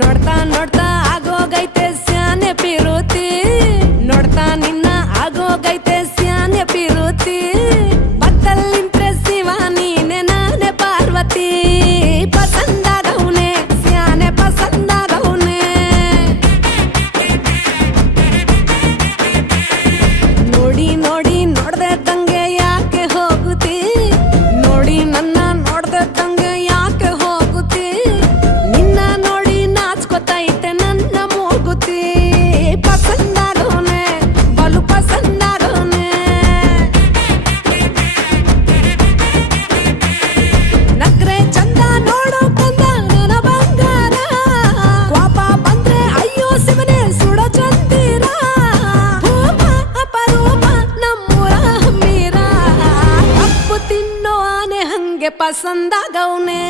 ನೋಡ್ತಾ ನೋಡ್ತಾ ಆಗೋಗೈತೆ ಸ್ಯಾನೆ ಪಿರುತಿ ನೋಡ್ತಾ ನಿನ್ನ ಆಗೋಗೈತೆ ಸ್ಯಾನೆ ಪಿರುತಿ ಬತ್ತಲ್ ಇಂಪ್ರೆಸಿವ ನೀನೆ ನಾನೇ ಪಾರ್ವತಿ ಪಸಂದಾಗವ್ನೆ ಸ್ಯಾನೆ ಪಸಂದಾಗವ್ನೆ ನೋಡಿ ನೋಡಿ ನೋಡ್ದೆ ತಂಗೆ ಯಾಕೆ ಹೋಗುತ್ತಿ ನೋಡಿ ನನ್ನ ನೋಡ್ದೆ ತಂಗೆ ಯಾಕೆ ಹೋಗುತ್ತಿ ನಿನ್ನ ನೋಡಿ ನಾಚ್ಕೊತೈತೆ ನನ್ನ ಮೂಗುತಿ ಪಸಂದಾಗವ್ನೆ ಬಲು ಪಸಂದಾಗವ್ನೆ ನಕ್ರೆ ಚಂದ ನೋಡೋ ಕಂದ ನನ್ನ ಬಂಗಾರ ಕೋಪ ಬಂದ್ರೆ ಅಯ್ಯೋ ಶಿವನೇ ಸುಡೋ ಚಂದಿರ ಭೂಮ ಅಪರೂಪ ನಮ್ಮೂರ ಹಮ್ಮೀರ ಕಪ್ಪು ತಿನ್ನೋ ಆನೆ ಹಂಗೆ ಪಸಂದಾಗವ್ನೆ